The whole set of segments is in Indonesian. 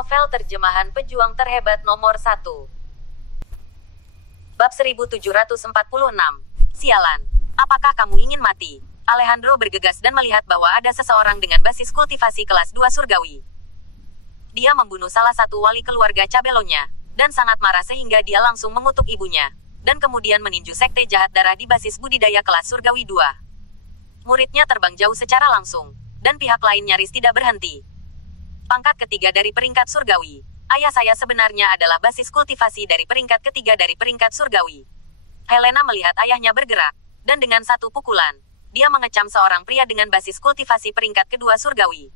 Novel terjemahan pejuang terhebat nomor 1. Bab 1746. Sialan. Apakah kamu ingin mati? Alejandro bergegas dan melihat bahwa ada seseorang dengan basis kultivasi kelas 2 surgawi. Dia membunuh salah satu wali keluarga Cabelonya, dan sangat marah sehingga dia langsung mengutuk ibunya, dan kemudian meninju sekte jahat darah di basis budidaya kelas surgawi 2. Muridnya terbang jauh secara langsung, dan pihak lain nyaris tidak berhenti. Pangkat ketiga dari peringkat surgawi. Ayah saya sebenarnya adalah basis kultivasi dari peringkat ketiga dari peringkat surgawi. Helena melihat ayahnya bergerak, dan dengan satu pukulan, dia mengecam seorang pria dengan basis kultivasi peringkat kedua surgawi.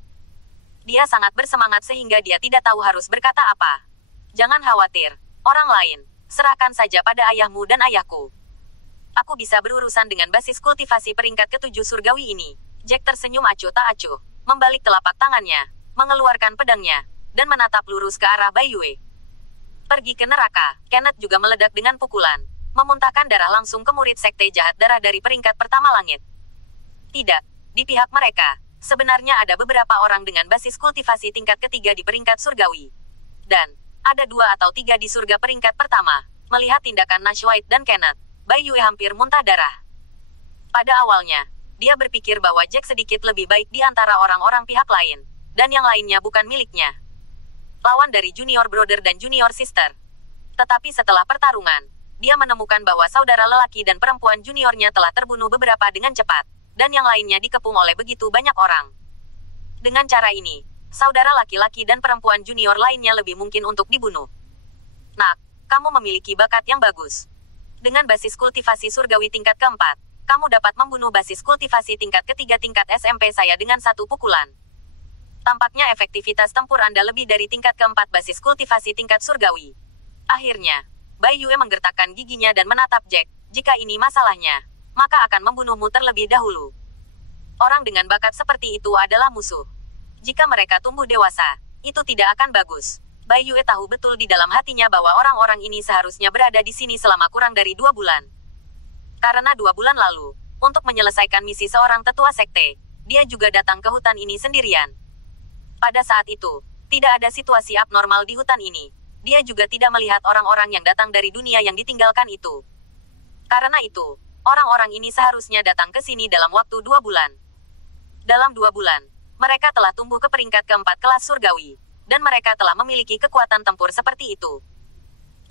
Dia sangat bersemangat sehingga dia tidak tahu harus berkata apa. Jangan khawatir, orang lain, serahkan saja pada ayahmu dan ayahku. Aku bisa berurusan dengan basis kultivasi peringkat ketujuh surgawi ini. Jack tersenyum acuh tak acuh, membalik telapak tangannya, mengeluarkan pedangnya, dan menatap lurus ke arah Bai Yue. Pergi ke neraka. Kenneth juga meledak dengan pukulan, memuntahkan darah langsung ke murid sekte jahat darah dari peringkat pertama langit. Tidak, di pihak mereka, sebenarnya ada beberapa orang dengan basis kultivasi tingkat ketiga di peringkat surgawi. Dan, ada 2 atau 3 di surga peringkat pertama. Melihat tindakan Nash White dan Kenneth, Bai Yue hampir muntah darah. Pada awalnya, dia berpikir bahwa Jack sedikit lebih baik di antara orang-orang pihak lain, dan yang lainnya bukan miliknya. Lawan dari junior brother dan junior sister. Tetapi setelah pertarungan, dia menemukan bahwa saudara lelaki dan perempuan juniornya telah terbunuh beberapa dengan cepat, dan yang lainnya dikepung oleh begitu banyak orang. Dengan cara ini, saudara laki-laki dan perempuan junior lainnya lebih mungkin untuk dibunuh. Nak, kamu memiliki bakat yang bagus. Dengan basis kultivasi surgawi tingkat keempat, kamu dapat membunuh basis kultivasi tingkat ketiga tingkat SMP saya dengan satu pukulan. Tampaknya efektivitas tempur Anda lebih dari tingkat keempat basis kultivasi tingkat surgawi. Akhirnya, Bai Yue menggertakkan giginya dan menatap Jack. Jika ini masalahnya, maka akan membunuhmu terlebih dahulu. Orang dengan bakat seperti itu adalah musuh. Jika mereka tumbuh dewasa, itu tidak akan bagus. Bai Yue tahu betul di dalam hatinya bahwa orang-orang ini seharusnya berada di sini selama kurang dari 2 bulan. Karena 2 bulan lalu, untuk menyelesaikan misi seorang tetua sekte, dia juga datang ke hutan ini sendirian. Pada saat itu, tidak ada situasi abnormal di hutan ini. Dia juga tidak melihat orang-orang yang datang dari dunia yang ditinggalkan itu. Karena itu, orang-orang ini seharusnya datang ke sini dalam waktu 2 bulan. Dalam 2 bulan, mereka telah tumbuh ke peringkat keempat kelas surgawi, dan mereka telah memiliki kekuatan tempur seperti itu.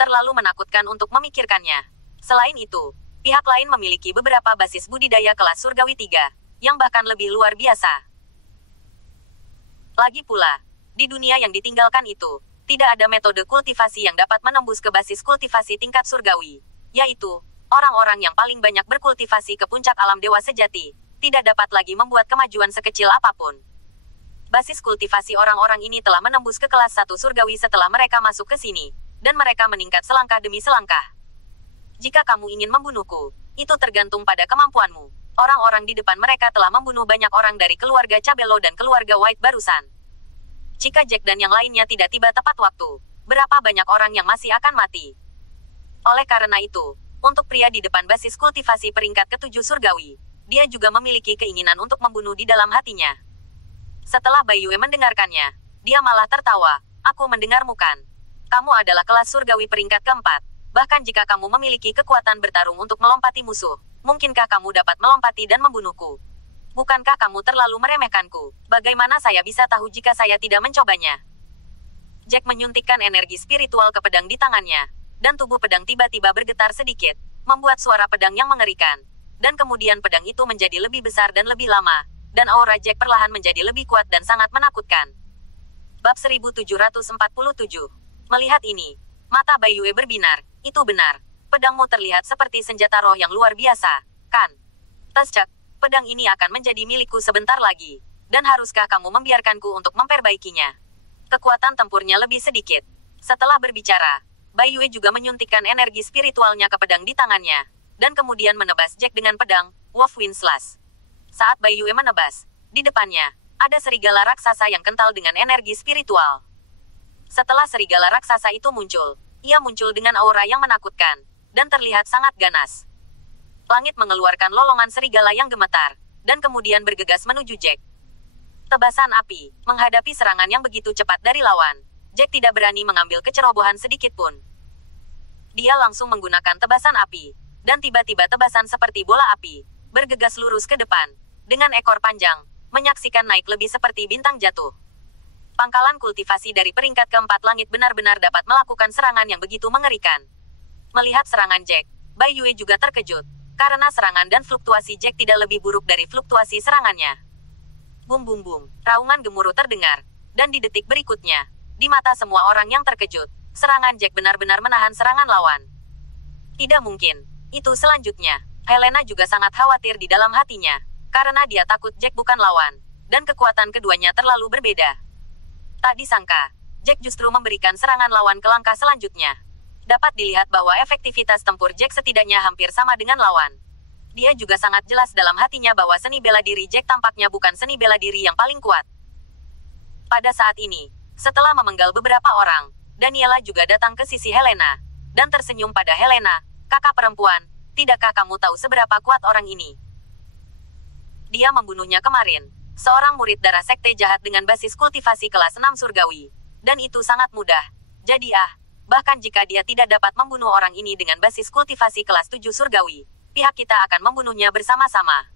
Terlalu menakutkan untuk memikirkannya. Selain itu, pihak lain memiliki beberapa basis budidaya kelas surgawi 3, yang bahkan lebih luar biasa. Lagi pula, di dunia yang ditinggalkan itu, tidak ada metode kultivasi yang dapat menembus ke basis kultivasi tingkat surgawi, yaitu, orang-orang yang paling banyak berkultivasi ke puncak alam dewa sejati, tidak dapat lagi membuat kemajuan sekecil apapun. Basis kultivasi orang-orang ini telah menembus ke kelas 1 surgawi setelah mereka masuk ke sini, dan mereka meningkat selangkah demi selangkah. Jika kamu ingin membunuhku, itu tergantung pada kemampuanmu. Orang-orang di depan mereka telah membunuh banyak orang dari keluarga Cabello dan keluarga White barusan. Jika Jack dan yang lainnya tidak tiba tepat waktu, berapa banyak orang yang masih akan mati? Oleh karena itu, untuk pria di depan basis kultivasi peringkat ketujuh surgawi, dia juga memiliki keinginan untuk membunuh di dalam hatinya. Setelah Bai Yue mendengarkannya, dia malah tertawa. Aku mendengarmu kan? Kamu adalah kelas surgawi peringkat keempat. Bahkan jika kamu memiliki kekuatan bertarung untuk melompati musuh, mungkinkah kamu dapat melompati dan membunuhku? Bukankah kamu terlalu meremehkanku? Bagaimana saya bisa tahu jika saya tidak mencobanya? Jack menyuntikkan energi spiritual ke pedang di tangannya, dan tubuh pedang tiba-tiba bergetar sedikit, membuat suara pedang yang mengerikan. Dan kemudian pedang itu menjadi lebih besar dan lebih lama, dan aura Jack perlahan menjadi lebih kuat dan sangat menakutkan. Bab 1747. Melihat ini, mata Bai Yue berbinar. Itu benar. Pedangmu terlihat seperti senjata roh yang luar biasa, kan? Tascak, pedang ini akan menjadi milikku sebentar lagi. Dan haruskah kamu membiarkanku untuk memperbaikinya? Kekuatan tempurnya lebih sedikit. Setelah berbicara, Bai Yue juga menyuntikkan energi spiritualnya ke pedang di tangannya, dan kemudian menebas Jack dengan pedang, Wolf Wind Slash. Saat Bai Yue menebas, di depannya, ada serigala raksasa yang kental dengan energi spiritual. Setelah serigala raksasa itu muncul, ia muncul dengan aura yang menakutkan, dan terlihat sangat ganas. Langit mengeluarkan lolongan serigala yang gemetar, dan kemudian bergegas menuju Jack. Tebasan api, menghadapi serangan yang begitu cepat dari lawan. Jack tidak berani mengambil kecerobohan sedikit pun. Dia langsung menggunakan tebasan api, dan tiba-tiba tebasan seperti bola api, bergegas lurus ke depan, dengan ekor panjang, menyaksikan naik lebih seperti bintang jatuh. Pangkalan kultivasi dari peringkat keempat langit benar-benar dapat melakukan serangan yang begitu mengerikan. Melihat serangan Jack, Bai Yue juga terkejut, karena serangan dan fluktuasi Jack tidak lebih buruk dari fluktuasi serangannya. Bum bum bum, raungan gemuruh terdengar, dan di detik berikutnya, di mata semua orang yang terkejut, serangan Jack benar-benar menahan serangan lawan. Tidak mungkin, itu selanjutnya. Helena juga sangat khawatir di dalam hatinya, karena dia takut Jack bukan lawan, dan kekuatan keduanya terlalu berbeda. Tak disangka, Jack justru memberikan serangan lawan ke langkah selanjutnya. Dapat dilihat bahwa efektivitas tempur Jack setidaknya hampir sama dengan lawan. Dia juga sangat jelas dalam hatinya bahwa seni bela diri Jack tampaknya bukan seni bela diri yang paling kuat. Pada saat ini, setelah memenggal beberapa orang, Daniela juga datang ke sisi Helena, dan tersenyum pada Helena, "Kakak perempuan, tidakkah kamu tahu seberapa kuat orang ini? Dia membunuhnya kemarin, seorang murid darah sekte jahat dengan basis kultivasi kelas 6 surgawi. Dan itu sangat mudah. Jadi bahkan jika dia tidak dapat membunuh orang ini dengan basis kultivasi kelas 7 surgawi, pihak kita akan membunuhnya bersama-sama."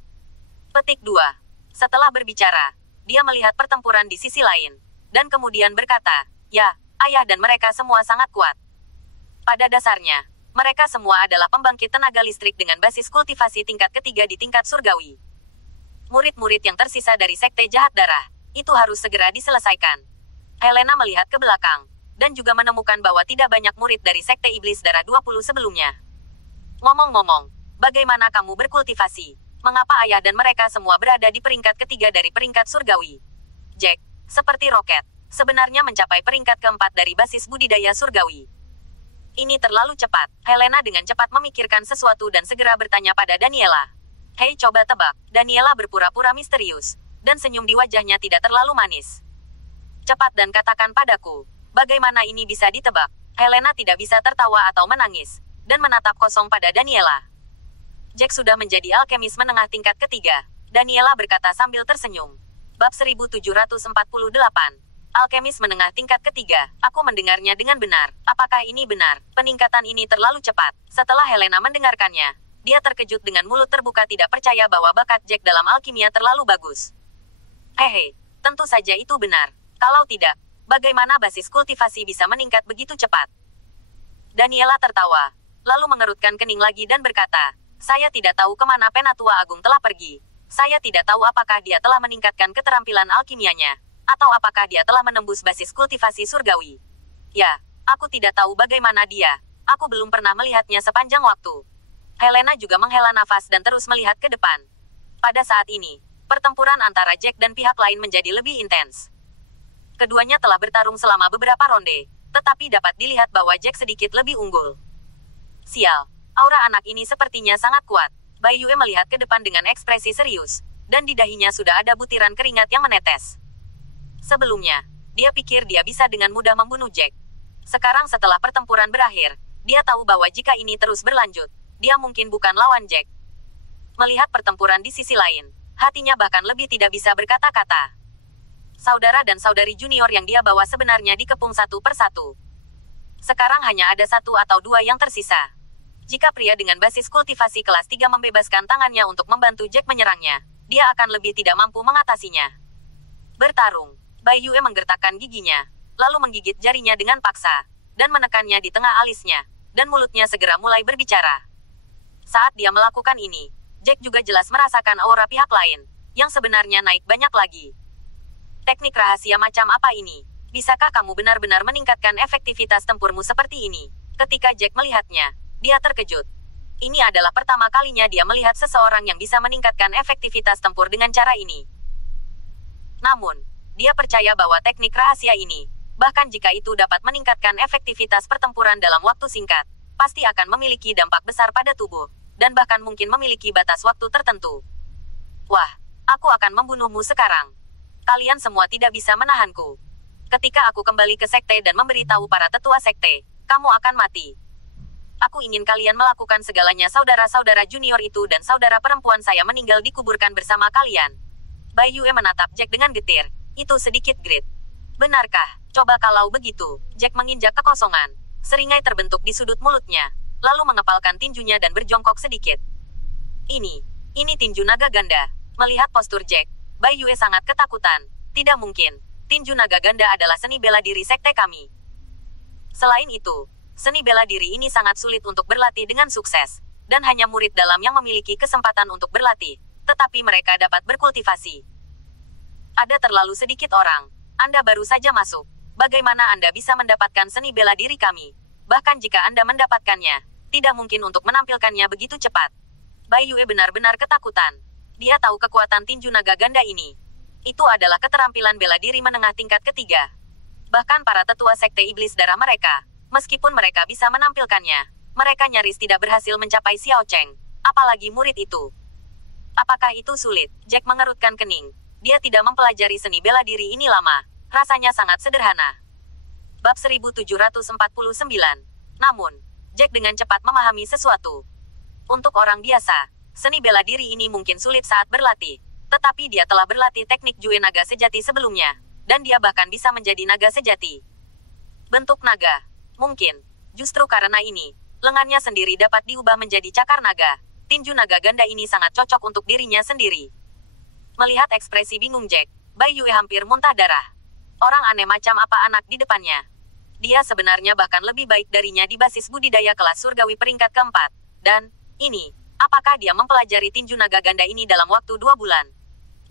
Petik 2. Setelah berbicara, dia melihat pertempuran di sisi lain, dan kemudian berkata, "Ya, ayah dan mereka semua sangat kuat. Pada dasarnya, mereka semua adalah pembangkit tenaga listrik dengan basis kultivasi tingkat ketiga di tingkat surgawi. Murid-murid yang tersisa dari sekte jahat darah, itu harus segera diselesaikan." Helena melihat ke belakang, dan juga menemukan bahwa tidak banyak murid dari sekte iblis darah 20 sebelumnya. "Ngomong-ngomong, bagaimana kamu berkultivasi? Mengapa ayah dan mereka semua berada di peringkat ketiga dari peringkat surgawi?" Jack, seperti roket, sebenarnya mencapai peringkat keempat dari basis budidaya surgawi. Ini terlalu cepat. Helena dengan cepat memikirkan sesuatu dan segera bertanya pada Daniela. "Hei, coba tebak." Daniela berpura-pura misterius, dan senyum di wajahnya tidak terlalu manis. "Cepat dan katakan padaku, bagaimana ini bisa ditebak?" Helena tidak bisa tertawa atau menangis, dan menatap kosong pada Daniela. "Jack sudah menjadi alkemis menengah tingkat ketiga," Daniela berkata sambil tersenyum. Bab 1748. Alkemis menengah tingkat ketiga. Aku mendengarnya dengan benar. Apakah ini benar? Peningkatan ini terlalu cepat. Setelah Helena mendengarkannya, dia terkejut dengan mulut terbuka tidak percaya bahwa bakat Jack dalam alkimia terlalu bagus. Hehe, tentu saja itu benar. Kalau tidak, bagaimana basis kultivasi bisa meningkat begitu cepat? Daniela tertawa, lalu mengerutkan kening lagi dan berkata, "Saya tidak tahu kemana Penatua Agung telah pergi. Saya tidak tahu apakah dia telah meningkatkan keterampilan alkimianya, atau apakah dia telah menembus basis kultivasi surgawi. Ya, aku tidak tahu bagaimana dia. Aku belum pernah melihatnya sepanjang waktu." Helena juga menghela nafas dan terus melihat ke depan. Pada saat ini, pertempuran antara Jack dan pihak lain menjadi lebih intens. Keduanya telah bertarung selama beberapa ronde, tetapi dapat dilihat bahwa Jack sedikit lebih unggul. Sial, aura anak ini sepertinya sangat kuat. Bai Yue melihat ke depan dengan ekspresi serius, dan di dahinya sudah ada butiran keringat yang menetes. Sebelumnya, dia pikir dia bisa dengan mudah membunuh Jack. Sekarang setelah pertempuran berakhir, dia tahu bahwa jika ini terus berlanjut, dia mungkin bukan lawan Jack. Melihat pertempuran di sisi lain, hatinya bahkan lebih tidak bisa berkata-kata. Saudara dan saudari junior yang dia bawa sebenarnya dikepung satu persatu. Sekarang hanya ada satu atau dua yang tersisa. Jika pria dengan basis kultivasi kelas 3 membebaskan tangannya untuk membantu Jack menyerangnya, dia akan lebih tidak mampu mengatasinya. Bertarung. Bai Yue menggertakkan giginya, lalu menggigit jarinya dengan paksa, dan menekannya di tengah alisnya, dan mulutnya segera mulai berbicara. Saat dia melakukan ini, Jack juga jelas merasakan aura pihak lain, yang sebenarnya naik banyak lagi. Teknik rahasia macam apa ini? Bisakah kamu benar-benar meningkatkan efektivitas tempurmu seperti ini? Ketika Jack melihatnya, dia terkejut. Ini adalah pertama kalinya dia melihat seseorang yang bisa meningkatkan efektivitas tempur dengan cara ini. Namun, dia percaya bahwa teknik rahasia ini, bahkan jika itu dapat meningkatkan efektivitas pertempuran dalam waktu singkat, pasti akan memiliki dampak besar pada tubuh, dan bahkan mungkin memiliki batas waktu tertentu. Wah, aku akan membunuhmu sekarang. Kalian semua tidak bisa menahanku. Ketika aku kembali ke sekte dan memberitahu para tetua sekte, kamu akan mati. Aku ingin kalian melakukan segalanya. Saudara-saudara junior itu dan saudara perempuan saya meninggal dikuburkan bersama kalian. Bai Yue menatap Jack dengan getir. Itu sedikit grit. Benarkah? Coba kalau begitu, Jack menginjak kekosongan. Seringai terbentuk di sudut mulutnya, lalu mengepalkan tinjunya dan berjongkok sedikit. Ini tinju naga ganda. Melihat postur Jack, Bai Yue sangat ketakutan. Tidak mungkin, tinju naga ganda adalah seni bela diri sekte kami. Selain itu, seni bela diri ini sangat sulit untuk berlatih dengan sukses, dan hanya murid dalam yang memiliki kesempatan untuk berlatih, tetapi mereka dapat berkultivasi. Ada terlalu sedikit orang. Anda baru saja masuk. Bagaimana Anda bisa mendapatkan seni bela diri kami? Bahkan jika Anda mendapatkannya, tidak mungkin untuk menampilkannya begitu cepat. Bai Yue benar-benar ketakutan. Dia tahu kekuatan tinju naga ganda ini. Itu adalah keterampilan bela diri menengah tingkat ketiga. Bahkan para tetua sekte iblis darah mereka, meskipun mereka bisa menampilkannya, mereka nyaris tidak berhasil mencapai Xiao Cheng, apalagi murid itu. Apakah itu sulit? Jack mengerutkan kening. Dia tidak mempelajari seni bela diri ini lama. Rasanya sangat sederhana. Bab 1749. Namun, Jack dengan cepat memahami sesuatu. Untuk orang biasa, seni bela diri ini mungkin sulit saat berlatih. Tetapi dia telah berlatih teknik Jue naga sejati sebelumnya. Dan dia bahkan bisa menjadi naga sejati. Bentuk naga. Mungkin, justru karena ini, lengannya sendiri dapat diubah menjadi cakar naga. Tinju naga ganda ini sangat cocok untuk dirinya sendiri. Melihat ekspresi bingung Jack, Bai Yue hampir muntah darah. Orang aneh macam apa anak di depannya. Dia sebenarnya bahkan lebih baik darinya di basis budidaya kelas surgawi peringkat keempat. Dan, apakah dia mempelajari tinju naga ganda ini dalam waktu 2 bulan?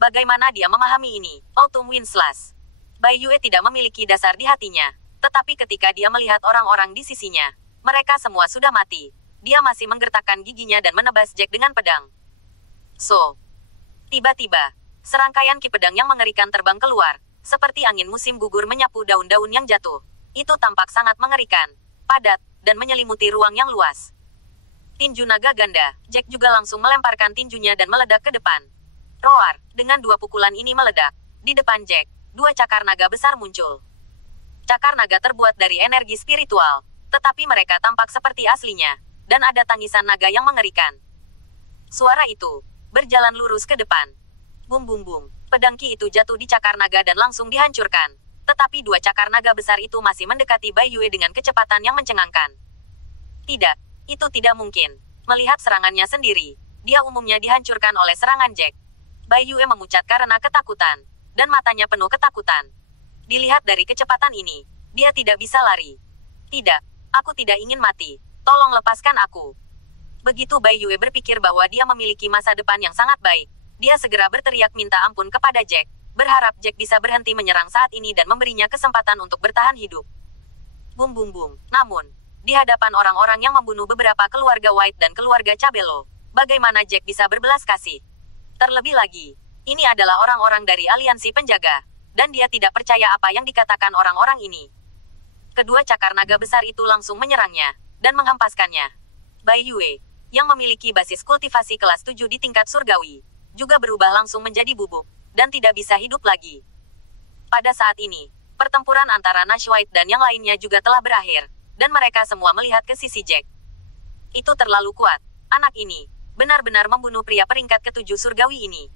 Bagaimana dia memahami ini? Autumn Winslas. Bai Yue tidak memiliki dasar di hatinya. Tetapi ketika dia melihat orang-orang di sisinya, mereka semua sudah mati. Dia masih menggertakkan giginya dan menebas Jack dengan pedang. Tiba-tiba, serangkaian ki pedang yang mengerikan terbang keluar. Seperti angin musim gugur menyapu daun-daun yang jatuh. Itu tampak sangat mengerikan, padat, dan menyelimuti ruang yang luas. Tinju naga ganda, Jack juga langsung melemparkan tinjunya dan meledak ke depan. Roar, dengan 2 pukulan ini meledak. Di depan Jack, 2 cakar naga besar muncul. Cakar naga terbuat dari energi spiritual, tetapi mereka tampak seperti aslinya, dan ada tangisan naga yang mengerikan. Suara itu berjalan lurus ke depan. Bum bum bum. Pedang ki itu jatuh di cakar naga dan langsung dihancurkan. Tetapi 2 cakar naga besar itu masih mendekati Bai Yue dengan kecepatan yang mencengangkan. Tidak, itu tidak mungkin. Melihat serangannya sendiri, dia umumnya dihancurkan oleh serangan Jack. Bai Yue memucat karena ketakutan, dan matanya penuh ketakutan. Dilihat dari kecepatan ini, dia tidak bisa lari. Tidak, aku tidak ingin mati. Tolong lepaskan aku. Begitu Bai Yue berpikir bahwa dia memiliki masa depan yang sangat baik, dia segera berteriak minta ampun kepada Jack, berharap Jack bisa berhenti menyerang saat ini dan memberinya kesempatan untuk bertahan hidup. Bum bum bum. Namun, di hadapan orang-orang yang membunuh beberapa keluarga White dan keluarga Cabello, bagaimana Jack bisa berbelas kasih? Terlebih lagi, ini adalah orang-orang dari aliansi penjaga, dan dia tidak percaya apa yang dikatakan orang-orang ini. Kedua cakar naga besar itu langsung menyerangnya, dan menghempaskannya. Bai Yue, yang memiliki basis kultivasi kelas 7 di tingkat surgawi, juga berubah langsung menjadi bubuk, dan tidak bisa hidup lagi. Pada saat ini, pertempuran antara Nash White dan yang lainnya juga telah berakhir, dan mereka semua melihat ke sisi Jack. Itu terlalu kuat. Anak ini benar-benar membunuh pria peringkat ke-7 surgawi ini.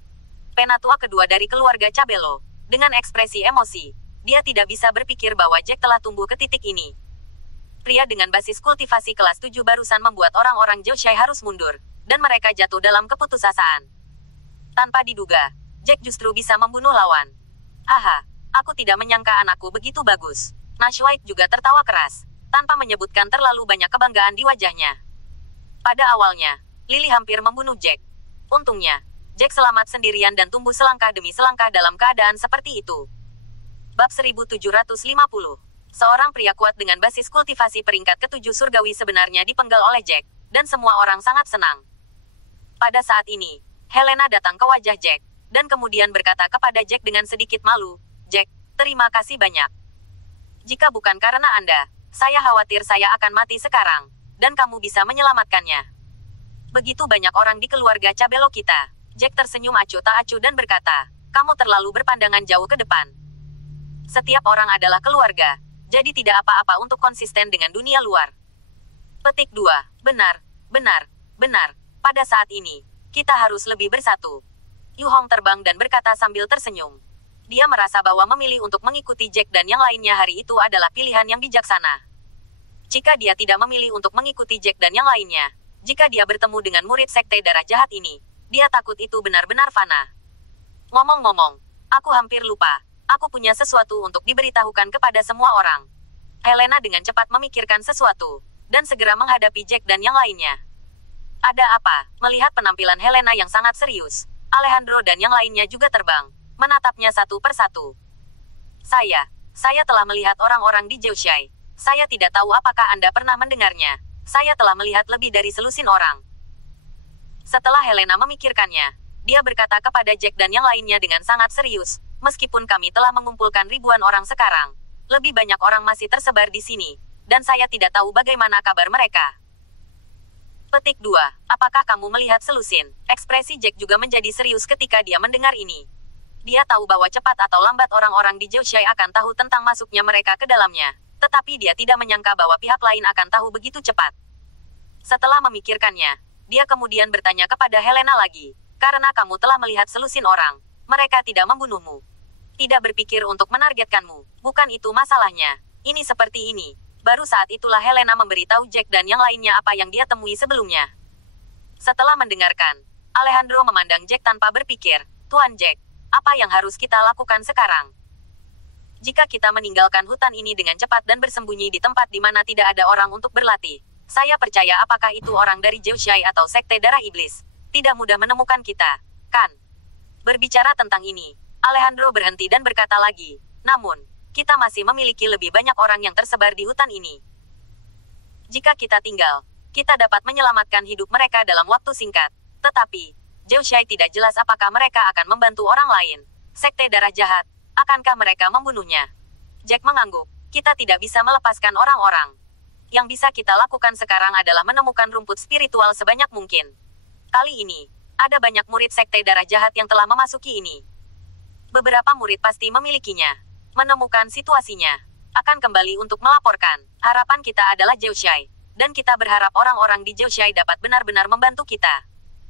Penatua kedua dari keluarga Cabello, dengan ekspresi emosi, dia tidak bisa berpikir bahwa Jack telah tumbuh ke titik ini. Pria dengan basis kultivasi kelas 7 barusan membuat orang-orang Zhoushai harus mundur, dan mereka jatuh dalam keputusasaan. Tanpa diduga, Jack justru bisa membunuh lawan. Haha, aku tidak menyangka anakku begitu bagus. Nash White juga tertawa keras, tanpa menyebutkan terlalu banyak kebanggaan di wajahnya. Pada awalnya, Lily hampir membunuh Jack. Untungnya, Jack selamat sendirian dan tumbuh selangkah demi selangkah dalam keadaan seperti itu. Bab 1750. Seorang pria kuat dengan basis kultivasi peringkat ke-7 surgawi sebenarnya dipenggal oleh Jack, dan semua orang sangat senang. Pada saat ini, Helena datang ke wajah Jack, dan kemudian berkata kepada Jack dengan sedikit malu, "Jack, terima kasih banyak. Jika bukan karena Anda, saya khawatir saya akan mati sekarang, dan kamu bisa menyelamatkannya." Begitu banyak orang di keluarga Cabello kita. Jack tersenyum acuh tak acuh dan berkata, "Kamu terlalu berpandangan jauh ke depan. Setiap orang adalah keluarga, jadi tidak apa-apa untuk konsisten dengan dunia luar." Petik 2. Benar. Pada saat ini, kita harus lebih bersatu. Yu Hong terbang dan berkata sambil tersenyum. Dia merasa bahwa memilih untuk mengikuti Jack dan yang lainnya hari itu adalah pilihan yang bijaksana. Jika dia tidak memilih untuk mengikuti Jack dan yang lainnya, jika dia bertemu dengan murid sekte darah jahat ini, dia takut itu benar-benar fana. Ngomong-ngomong, aku hampir lupa. Aku punya sesuatu untuk diberitahukan kepada semua orang. Helena dengan cepat memikirkan sesuatu, dan segera menghadapi Jack dan yang lainnya. Ada apa? Melihat penampilan Helena yang sangat serius, Alejandro dan yang lainnya juga terbang, menatapnya satu persatu. Saya telah melihat orang-orang di Zhouxai. Saya tidak tahu apakah Anda pernah mendengarnya. Saya telah melihat lebih dari selusin orang. Setelah Helena memikirkannya, dia berkata kepada Jack dan yang lainnya dengan sangat serius, meskipun kami telah mengumpulkan ribuan orang sekarang, lebih banyak orang masih tersebar di sini, dan saya tidak tahu bagaimana kabar mereka. Petik 2. Apakah kamu melihat selusin? Ekspresi Jack juga menjadi serius ketika dia mendengar ini. Dia tahu bahwa cepat atau lambat orang-orang di Zhouxai akan tahu tentang masuknya mereka ke dalamnya, tetapi dia tidak menyangka bahwa pihak lain akan tahu begitu cepat. Setelah memikirkannya, dia kemudian bertanya kepada Helena lagi, karena kamu telah melihat selusin orang, mereka tidak membunuhmu. Tidak berpikir untuk menargetkanmu, bukan itu masalahnya. Ini seperti ini. Baru saat itulah Helena memberitahu Jack dan yang lainnya apa yang dia temui sebelumnya. Setelah mendengarkan, Alejandro memandang Jack tanpa berpikir, Tuan Jack, apa yang harus kita lakukan sekarang? Jika kita meninggalkan hutan ini dengan cepat dan bersembunyi di tempat di mana tidak ada orang untuk berlatih, saya percaya apakah itu orang dari Zhouxai atau Sekte Darah Iblis, tidak mudah menemukan kita, kan? Berbicara tentang ini, Alejandro berhenti dan berkata lagi, namun, kita masih memiliki lebih banyak orang yang tersebar di hutan ini. Jika kita tinggal, kita dapat menyelamatkan hidup mereka dalam waktu singkat. Tetapi, Zhouxai tidak jelas apakah mereka akan membantu orang lain. Sekte darah jahat, akankah mereka membunuhnya? Jack mengangguk, kita tidak bisa melepaskan orang-orang. Yang bisa kita lakukan sekarang adalah menemukan rumput spiritual sebanyak mungkin. Kali ini, ada banyak murid sekte darah jahat yang telah memasuki ini. Beberapa murid pasti memilikinya. Menemukan situasinya, akan kembali untuk melaporkan. Harapan kita adalah Zhouxai, dan kita berharap orang-orang di Zhouxai dapat benar-benar membantu kita.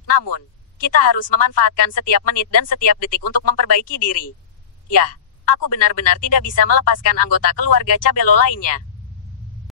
Namun, kita harus memanfaatkan setiap menit dan setiap detik untuk memperbaiki diri. Yah, aku benar-benar tidak bisa melepaskan anggota keluarga Cabello lainnya.